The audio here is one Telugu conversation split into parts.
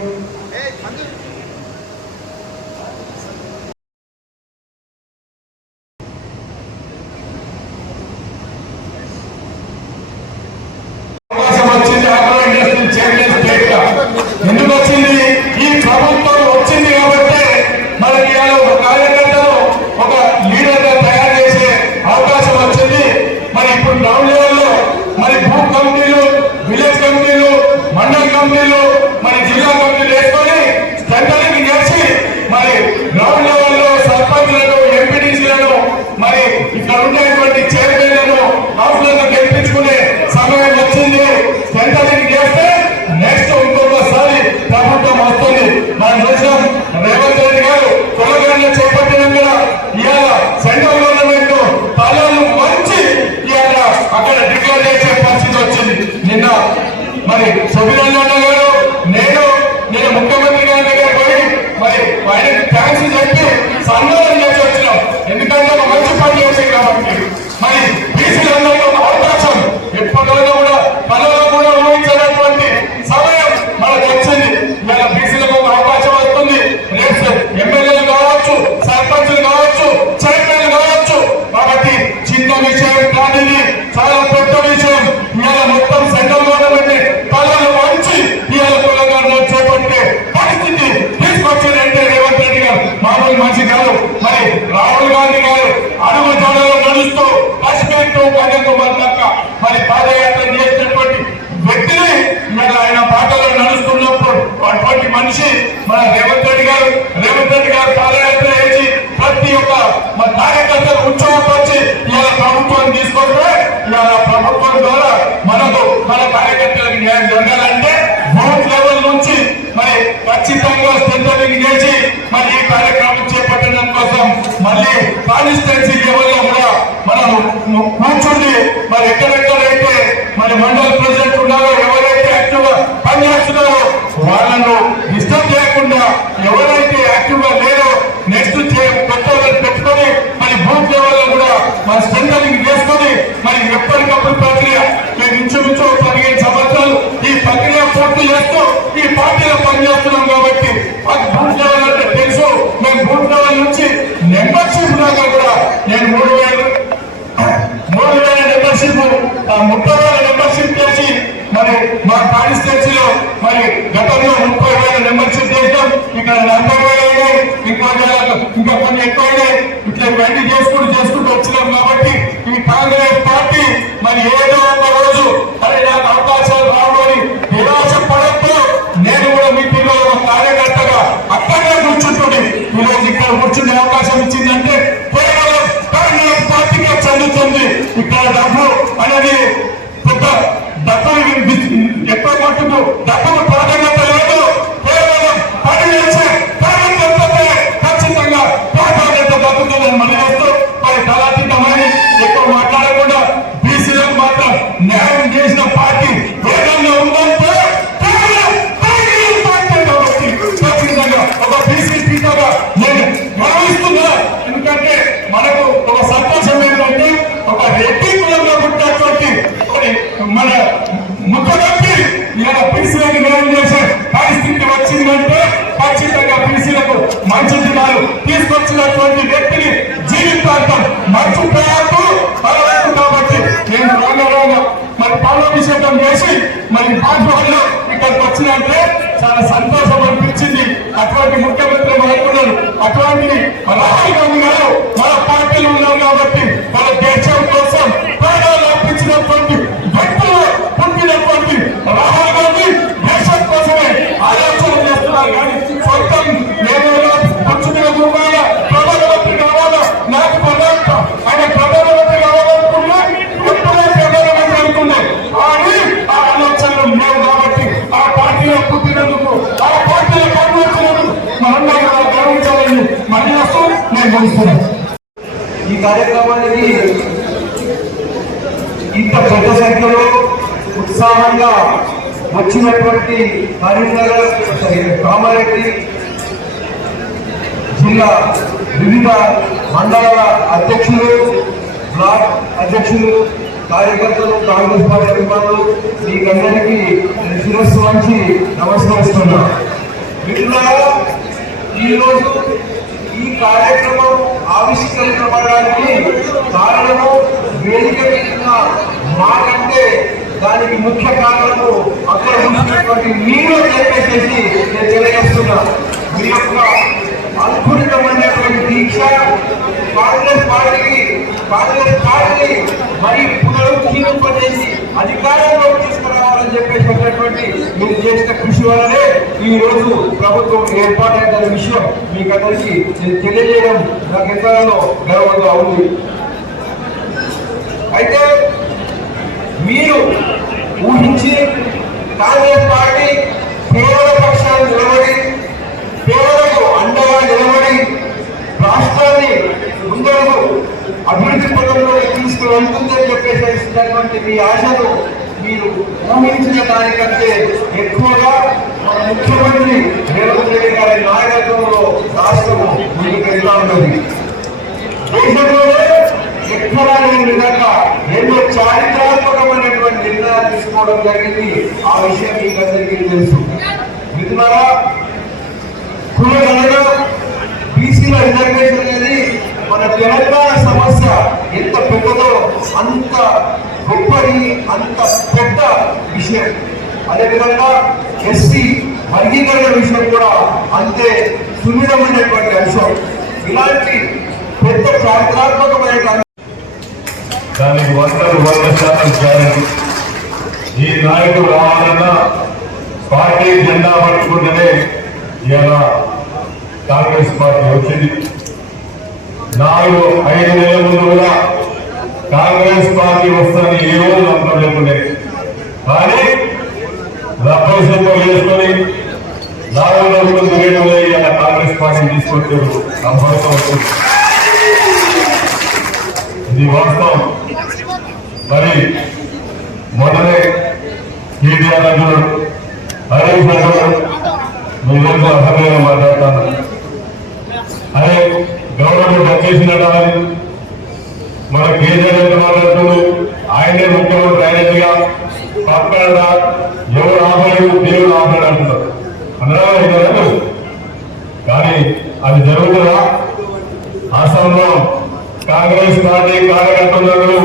ఎందుకు వచ్చింది? ఈ ప్రభుత్వం వచ్చింది కాబట్టి మనకి ఒక కార్యకర్తను ఒక లీడర్ గా తయారు చేసే అవకాశం వచ్చింది. మరి ఇప్పుడు గ్రౌండ్ లెవెల్లో మరి భూ కమిటీలు, విలేజ్ కమిటీలు, మండల కమిటీలు, మరి జిల్లా కమిటీలు వేసుకొని స్ట్రెంథనింగ్ చేసి మరి గ్రౌండ్ లెవెల్లో సర్పంచ్లను, ఎంపీటీసీలను, మరి ఇక్కడ ఉండేటువంటి చైర్మన్లను కౌన్సిలర్లను గెలిపించుకునే సమయం వచ్చింది. స్ట్రెంథనింగ్ చేస్తే నెక్స్ట్ ఇంకొకసారి ప్రభుత్వం వస్తుంది. మనం చూసాం రేవంత్ రెడ్డి గారు కులగణన చేపట్టినాం కదా, ఇవాళ సెంట్రల్ గవర్నమెంట్ తలలు మంచి ఇవాళ అక్కడ డిక్లేర్ చేసే పరిస్థితి వచ్చింది. నిన్న మరి సుభిరన్న గారు నేను ముఖ్యమంత్రి గారి దగ్గర పోయి మరి ఆయనకి థ్యాంక్స్ చెప్పి సన్మానం చేసి వచ్చినాం. ఎందుకంటే ఒక మంచి పని చేసాం కాబట్టి. మరి బీసీలందరికీ ఒక అవకాశం ఎప్పటిలో కూడా పనులు కూడా ఊహించేటటువంటి సమయం మనకు వచ్చింది. ఇవాళ బీసీలకు ఒక అవకాశం వస్తుంది. రేపు ఎమ్మెల్యేలు కావచ్చు, సర్పంచులు కావచ్చు, చైర్మన్లు కావచ్చు. కాబట్టి చిన్న విషయం కాదు, చాలా పెద్ద విషయం. ఇవాళ మొత్తం సెంట్రల్ గవర్నమెంట్ తలలు వంచి ఇవాళ తెలంగాణలో చేపట్టే పరిస్థితి తీసుకొచ్చిందంటే రేవంత్ రెడ్డి గారు మామూలు మనిషి కాదు. మరి రాహుల్ గాంధీ గారు అడుగు జాడలో నడుస్తూ కాశ్మీర్ టు కన్యాకుమారి దాకా మరి పాదయాత్ర చేసినటువంటి వ్యక్తిని ఇవాళ ఆయన పాటలో నడుస్తున్నప్పుడు అటువంటి మనిషి మన రేవంత్ రెడ్డి గారు పాదయాత్ర చేసి ప్రతి ఒక్క మన కార్యకర్తలు ఉత్సవపరిచి ఇవాళ ప్రభుత్వాన్ని తీసుకుంటే ఇవాళ ప్రభుత్వం ద్వారా మనకు మన కార్యకర్తలకు న్యాయం జరగాలంటే బూత్ లెవెల్ నుంచి మరి ఖచ్చితంగా స్ట్రెంథనింగ్ చేసి మరి ఈ కార్యక్రమం చేపట్టడం కోసం మళ్ళీ కాన్స్టిట్యున్సీ లెవెల్ లో కూడా మనం కూర్చుండి మరి ఎక్కడెక్కడైతే మరి మండల ప్రెసిడెంట్ ఉన్నారో, ఎవరైతే యాక్టివ్ గా పనిచేస్తున్నారో వాళ్ళను డిస్టర్బ్ చేయకుండా, ఎవరైతే యాక్టివ్ గా లేరో నెక్స్ట్ కొత్త పెట్టుకొని మరి బూత్ లెవెల్ లో కూడా మరి స్ట్రెంథనింగ్ చేసుకొని మరి ఎప్పటికప్పుడు ప్రక్రియ మేము ఇంచుమించు 15 సంవత్సరాలు ఈ ప్రక్రియ పూర్తి చేస్తూ ఈ పార్టీలో పనిచేస్తున్నాం కాబట్టి అది బూత్ లెవెల్ అంటే తెలుసు. మేము బూత్ లెవెల్ నుంచి మెంబర్షిప్ దాకా కూడా నేను 3,000 మెంబర్షిప్ 30,000 మెంబర్షిప్ చేసి మరి మా కాన్స్టిట్యున్సీలో మరి గతంలో 30,000 మెంబర్షిప్ చేసాం. ఇక్కడ 40,000 ఇంకా కొన్ని ఎక్కువైనాయి. ఇట్లా ఇవన్నీ చేసుకుంటూ వచ్చినాం కాబట్టి ఈ కాంగ్రెస్ పార్టీ మరి ఏదో ఒక రోజు అరే నాకు అవకాశాలు రావని నిరాశ పడద్దు. నేను కూడా మీ పిల్లలు ఒక కార్యకర్తగా అక్కడే కూర్చుంటుంది. ఈరోజు ఇక్కడ కూర్చునే అవకాశం ఇచ్చిందంటే కేవలం కాంగ్రెస్ పార్టీకే చెందుతుంది. ఇక్కడ డబ్బు అనేది పెద్ద డబ్బు ఎక్కువ మట్టుకు డబ్బుకు ప్రాధాన్యత లేదు. కేవలం పని చేసే కార్యకర్తపై ఖచ్చితంగా ప్రాధాన్యత దక్కుతుందని మనవేస్తూ మరి తలాతీతమని ఎక్కువ మాట్లాడకుండా బీసీలకు మాత్రం న్యాయం చేసిన పార్టీ ఏదన్నా ఉందంటే ఖచ్చితంగా ఒక బీసీ టీచర్గా నేను భావిస్తున్నా. ఎందుకంటే మనకు ఒక సంతోషం ఏంటంటే ఒక రెడ్డి కులంలో పుట్టినటువంటి మన ముఖ్యమంత్రి ఇలా బీసీలకు న్యాయం చేసే పరిస్థితి వచ్చిందంటే ఖచ్చితంగా బీసీలకు మంచి దినాలు తీసుకొచ్చినటువంటి వ్యక్తిని జీవితాంతం మర్చిపోయారు కాబట్టి నేను రాగా మరి పాలాభిషేకం చేసి మరి పాఠశాలలో ఇక్కడికి వచ్చినంటే చాలా సంతోషం అనిపించింది. అటువంటి ముఖ్యమంత్రి అనుకున్నాను. అటువంటి రాహుల్ గాంధీ గారు మన పార్టీలో ఉన్నాం కాబట్టి మన దేశం కోసం ప్రాణాలు అర్పించినటువంటి వ్యక్తులు పుట్టినటువంటి రాహుల్ గాంధీ దేశం కోసమే ఆలోచన చేస్తున్నారు. కానీ సొంతం ఏదైనా పక్షుల రూపాయల ప్రధానమంత్రి కావాలా, నాకు ఆయన ప్రధానమంత్రి కావాలనుకున్నా ఎప్పుడే ప్రధానమంత్రి అనుకున్నాం. కానీ ఆ ఆలోచనలు లేవు కాబట్టి ఆ పార్టీలో పుట్టినందుకు, ఆ పార్టీలో పనిచేసినందుకు మనందరూ గౌరవించాలని మళ్ళీ వస్తూ నేను గమనిస్తున్నాను. ఈ కార్యక్రమానికి ఇంత పెద్ద సంఖ్యలో ఉత్సాహంగా వచ్చినటువంటి కరీంనగర్, కామారెడ్డి జిల్లా వివిధ మండలాల అధ్యక్షులు, బ్లాక్ అధ్యక్షులు, కార్యకర్తలు, కాంగ్రెస్ పార్టీ అభిమానులు మీకందరికీ శిరస్సు వంచి నమస్కరిస్తున్నా. మిత్రులారా, ఈరోజు ఈ కార్యక్రమం ఆవిష్కరించబడడానికి కారణము వేదిక మీద మాకంటే దానికి ముఖ్య కారణము అక్కడ ఉన్నటువంటి మీరు చెప్పేసి నేను తెలియజేస్తున్నా. మీ యొక్క అద్భుతమైనటువంటి దీక్ష కాంగ్రెస్ పార్టీ మరి పునరుద్ధరింపజేసి అధికారంలో తీసుకురావాలని చెప్పేసినటువంటి మీరు చేసిన కృషి వల్లనే ఈ రోజు ప్రభుత్వం ఏర్పాటైన విషయం మీకు అందరికీ తెలియజేయడం నాకు ఎంతగానో గర్వంగా ఉంది. అయితే మీరు ఊహించి కాంగ్రెస్ పార్టీ పేదల పక్షాన్ని నిలబడి పేదలకు అండగా నిలబడి రాష్ట్రాన్ని ముందరకు అభివృద్ధి పథంలో తీసుకువెళ్తుందని చెప్పేసినటువంటి మీ ఆశను మీరు ఊహించిన దానికంటే ఎక్కువగా మన ముఖ్యమంత్రి రేవంత్ రెడ్డి గారి నాయకత్వంలో రాష్ట్రము ముందుకు వెళ్తా ఉన్నది. దేశంలోనే ఎక్కడా లేని విధంగా ఎన్నో చారిత్రాత్మకమైనటువంటి నిర్ణయాలు తీసుకోవడం జరిగింది. ఆ విషయం మీకు అందరికీ తెలుసు. మిత్రులారా, కులగణన బీసీల రిజర్వేషన్ అనేది మన తెలంగాణ సమస్య ఎంత పెద్దదో అంత గొప్పది, అంత పెద్ద విషయం. అదేవిధంగా ఎస్సీ వర్గీకరణ విషయం కూడా అంతే సున్నితమైనటువంటి అంశం. ఇలాంటి పెద్ద చారిత్రాత్మకమైన దానికి 100% గ్యారెంటీ. ఈ నాయకుడు రావాలన్నా పార్టీ జెండా పట్టుకుంటేనే ఇలా కాంగ్రెస్ పార్టీ వచ్చింది. 4-5 నెలల ముందు కూడా కాంగ్రెస్ పార్టీ వస్తుందని ఏ రోజు నమ్మకం లేకుండే, కానీ రబ్బర్ సింబల్ వేసుకొని 4 రోజులు తిరిగేటోళ్ళే ఇలా కాంగ్రెస్ పార్టీని తీసుకొచ్చారు. నమ్మకం వస్తుంది, ఇది వాస్తవం. మరి మొదలై కేటీఆర్ అంటున్నాడు, హరీష్ అంటున్నాడు, మీరు అసలు మాట్లాడతాను. అదే గవర్నమెంట్ వచ్చేసినట్టు మన కేసీఆర్ ఎంత మాట్లాడుతున్నాడు, ఆయనే ముఖ్యమంత్రి అయినట్టుగా పక్కన ఎవరు ఆపలేదు దేవుడు ఆపలేడు అంటున్నారు. అందరూ కానీ అది జరుగుతుందా? అసంలో కాంగ్రెస్ పార్టీ కార్యకర్తలు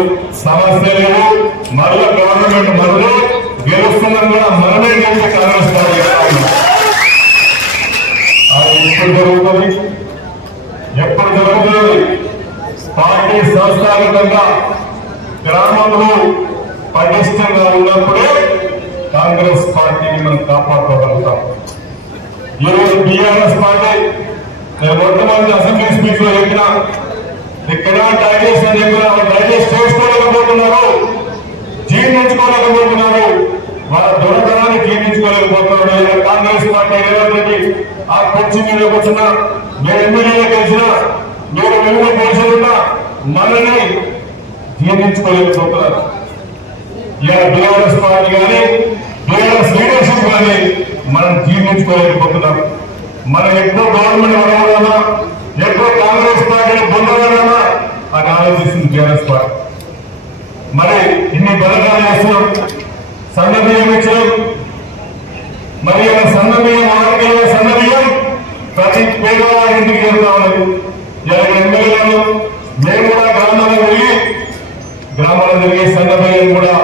సమస్య లేవు, మరలా గవర్నమెంట్ మరలు గెలుస్తుందని కూడా మనమే గెలిచే కాంగ్రెస్ పార్టీ అది ఎప్పుడు జరుగుతుంది? ఎప్పుడు జరుగుతుంది? పార్టీ సంస్థాగతంగా గ్రామంలో పటిష్టంగా ఉన్నప్పుడే కాంగ్రెస్ పార్టీని మనం కాపాడుకోగలుగుతాం. ఈరోజు టీఆర్ఎస్ పార్టీ నేను మొట్టమొదటి అసెంబ్లీ స్పీచ్ లో చెప్పిన, ఇక్కడ డైజెస్ట్ అని చెప్పిన డైజెస్ట్ చేసుకోలేకపోతున్నారు, జీర్ణించుకోలేకపోతున్నారు, వాళ్ళ దొరకడాన్ని జీర్ణించుకోలేకపోతున్నారు. కాంగ్రెస్ పార్టీ ఏదైతే ఆ కుర్చీ మీద కూర్చున్న మీరు ఎమ్మెల్యేలు గెలిచినా మీరు వివిధ దేశాలున్నా మనల్ని జీర్ణించుకోలేకపోతున్నారు. ఇలా బీఆర్ఎస్ పార్టీ కానీ బీఆర్ఎస్ లీడర్షిప్ కానీ మనం జీర్ణించుకోలేకపోతున్నాం. మనం ఎక్కువ గవర్నమెంట్ వదలడమా, ఎక్కువ కాంగ్రెస్ పార్టీని పొందడమా అని ఆలోచిస్తుంది బీఆర్ఎస్ పార్టీ. మరి ఇన్ని బలగాలు చేస్తున్నాం, సన్నబియ్యం ఇచ్చాం. మరి సన్నబియ్యం ఆరోగ్యంలో సన్నబియ్యం ప్రతి పేదవాడి ఇంటికి చేరుతా ఉన్నది. ఎమ్మెల్యేలు మేము కూడా గ్రామాలకు వెళ్ళి గ్రామాలకు తిరిగి సన్నబియ్యం కూడా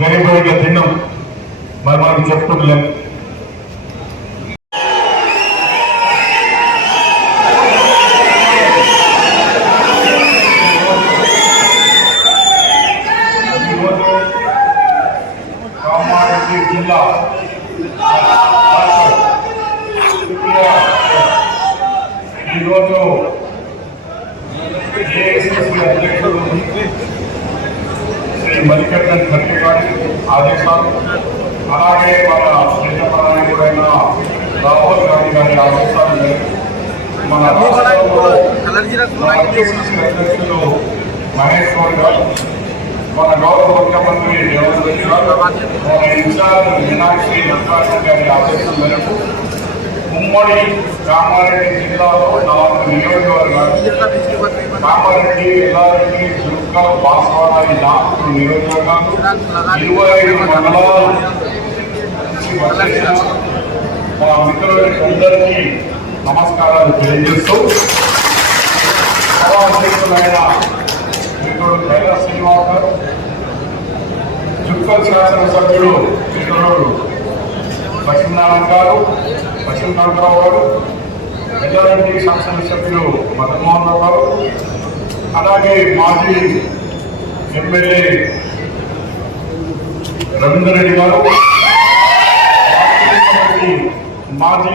గరీబుడిగా తిన్నాం. మరి మనం చెప్పుకుంటలేం. జిల్లా ఈరోజు ఏఐసిసి అధ్యక్షుడు శ్రీ మల్లికార్జున ఖర్గే గారి ఆదేశాలు, అలాగే మన దేశపరమైన రాహుల్ గాంధీ గారి ఆదేశాలు మన రాష్ట్రంలో అధ్యక్షులు మహేష్ గౌడ్ గారు, మన గౌరవ ముఖ్యమంత్రి రేవంత్ రెడ్డి గారు, మన ఇన్ఛార్జ్ మీనాక్షి నటరాజన్ గారి ఆదేశం మేరకు ఉమ్మడి కామారెడ్డి జిల్లాలో 4 నియోజకవర్గాలు, కామారెడ్డి, ఎల్లారెడ్డి, దుర్గం, బాస్వాడ ఈ 4 నియోజకవర్గాలు, 25 మండలాలు మా మిత్రులకి అందరికీ నమస్కారాలు తెలియజేస్తూ సభాధ్యక్షులైన మిత్రుడు కైలా శ్రీనివాస్ గారు, చుక్కల్ శాసనసభ్యుడు మిత్రుడు లక్ష్మీనారాయణ గారు, లక్ష్మీనారాయణరావు గారు, పెద్దరెడ్డి శాసనసభ్యులు మదన్మోహన్ రావు గారు, అలాగే మాజీ ఎమ్మెల్యే రవీందర్ రెడ్డి గారు, మాజీ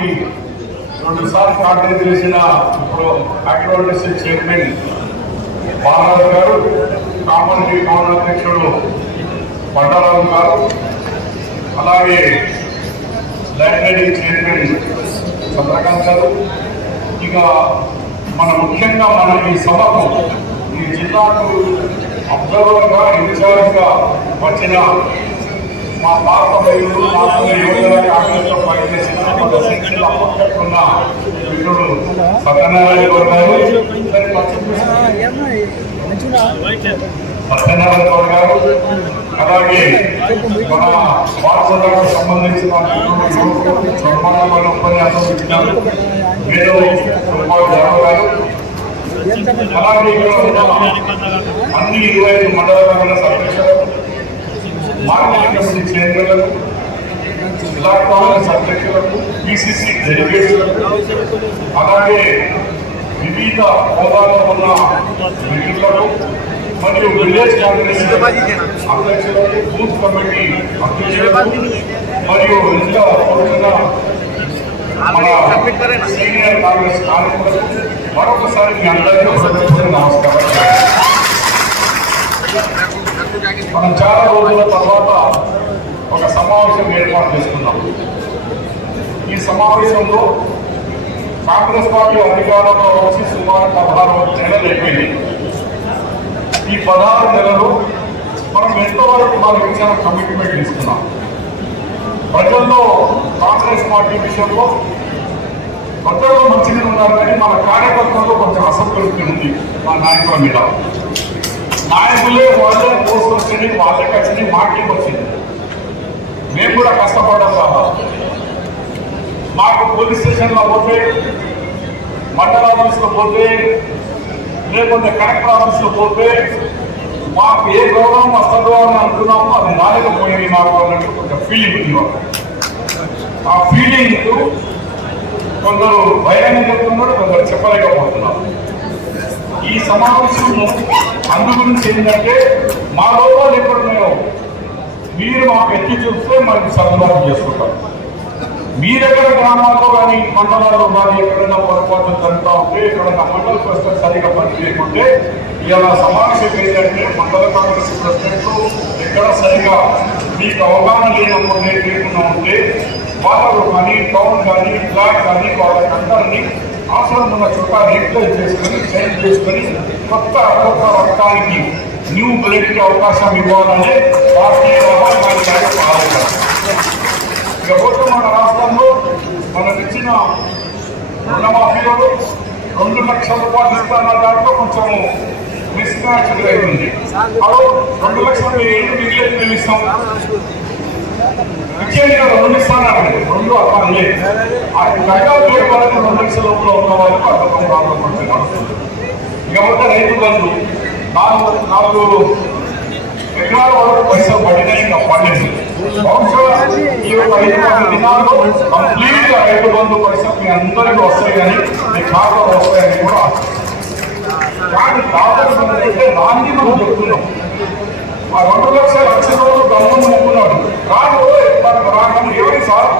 2 సార్లు కాంగ్రెస్ చేసిన ఇప్పుడు అగ్రోడెస్ చైర్మన్ బాలరాజు గారు, కామన్వీ కౌన్సిల్ అధ్యక్షుడు బండారావు గారు, అలాగే లైబ్రరీ చైర్మన్ చంద్రకాంత్ గారు, ఇక ముఖ్యంగా మన ఈ సభకు ఈ జిల్లాకు అబ్జర్వర్గా ఇన్ఛార్జ్గా వచ్చిన మా పాత రైతులు యువజన కాంగ్రెస్లో పనిచేసిన శిక్షణ అప్పట్లో మిత్రుడు సత్యనారాయణ గౌడ్ గారు, సత్యనారాయణ గౌడ్ గారు, అలాగే మన వారసత్వానికి సంబంధించిన నిర్మాణాలను ఉపన్యాసం ఇచ్చినారు మీరు జాదవ్ గారు, అలాగే అన్ని 25 మండల కాంగ్రెస్ అధ్యక్షులు, మార్కెటింగ్ కమిటీ చైర్మన్లకు, బ్లాక్ కాంగ్రెస్ అధ్యక్షులకు, పిసిసి డెలిగేట్స్లకు, అలాగే వివిధ హోదాలో ఉన్న మిత్రులకు మరియు విలేజ్ కాంగ్రెస్ అధ్యక్షులకు, బూత్ కమిటీ అధ్యక్షులకు మరియు ఇంకా సీనియర్ కాంగ్రెస్ కార్యకర్తలకు మరొకసారి మీ అందరికీ నమస్కారం. మనం చాలా రోజుల తర్వాత ఒక సమావేశం ఏర్పాటు చేసుకున్నాం. ఈ సమావేశంలో కాంగ్రెస్ పార్టీ అధికారంలో వచ్చి సుమారు 16 నెలలు అయిపోయింది. ఈ 16 నెలలు మనం ఎంతవరకు వాళ్ళకి ఇచ్చిన కమిట్మెంట్ తీసుకున్నాం. ప్రజల్లో కాంగ్రెస్ పార్టీ విషయంలో ప్రజల్లో మంచిగా ఉన్నారు, కానీ మన కార్యకర్తల్లో కొంచెం అసంతృప్తి ఉంది మా నాయకుల మీద. నాయకులే వాళ్ళే పోస్ట్ వచ్చింది, వాళ్ళకి వచ్చింది, మాకే వచ్చింది. మేము కూడా కష్టపడ్డాం కదా. మాకు పోలీస్ స్టేషన్లో పోతే, మండల ఆఫీస్లో పోతే, లేకపోతే కలెక్టర్ ఆఫీస్లో పోతే మాకు ఏ గౌరవం వస్తుందో అని అనుకున్నామో అది నాలేకపోయింది మాకు అన్నట్టు కొంచెం ఫీలింగ్ ఉంది. ఆ ఫీలింగ్ కొందరు భయంగా చెప్తున్నారు, కొందరు చెప్పలేకపోతున్నారు. ఈ సమావేశం అందు గురించి ఏంటంటే మా లోపాలు ఎక్కడున్నాయో మీరు మాకు ఎత్తి చూస్తే మనకి సర్దుబాటు చేసుకుంటాం. మీ దగ్గర గ్రామాల్లో కానీ మండలాల్లో కానీ ఎక్కడైనా పొరపాటు జరుగుతూ ఉంటే, ఎక్కడైనా మండల ప్రెసిడెంట్ సరిగా పని చేయకుంటే, ఇలా సమావేశం ఏంటంటే మండల కాంగ్రెస్ ప్రెసిడెంట్లు ఎక్కడ సరిగా మీకు అవగాహన లేనప్పుడు లేకుండా ఉంటే వాళ్ళు కానీ టౌన్ కానీ బ్లాక్ కానీ వాళ్ళకందరినీ అవసరం ఉన్న చోట రీప్లేస్ చేసుకొని చేంజ్ చేసుకొని కొత్త రక్తానికి న్యూ బ్లడ్కి అవకాశం ఇవ్వాలనే పార్టీ ఆలోచన. ఇకపోతే మన రాష్ట్రంలో మనకు ఇచ్చిన రుణమాఫీలో 2 లక్షల రూపాయలు ఇస్తున్న దాంట్లో కొంచెం మిస్ మ్యాచ్ ఉంది. అదో 2 లక్షలు మిగిలేదు మేము ఇస్తాం, ఇచ్చేది కదా 2 ఇస్తానండి, 2 అర్థం లేదు. గంటల పేరు వరకు 2 లక్షల లోపల ఉన్న వాళ్ళకు అర్థం బాధపడుతున్నారు. ఇకపోతే రైతు బంధు 4 ఎకరాల వరకు పైసలు పడినాయి, ఇంకా పడలేదు. బహుశా ఈ 5 దినాల్లో కంప్లీట్ గా రైతు బంధు పైసలు మీ అందరికీ వస్తాయి, కానీ మీ ఖాతాలో వస్తాయని కూడా కానీ కావాల్సిందంటే రాంది మనం చెప్తున్నాం. ఆ 2 లక్షల రోజులు గమనం అనుకున్నాడు రాను మనకు రాకం ఎవరి సార్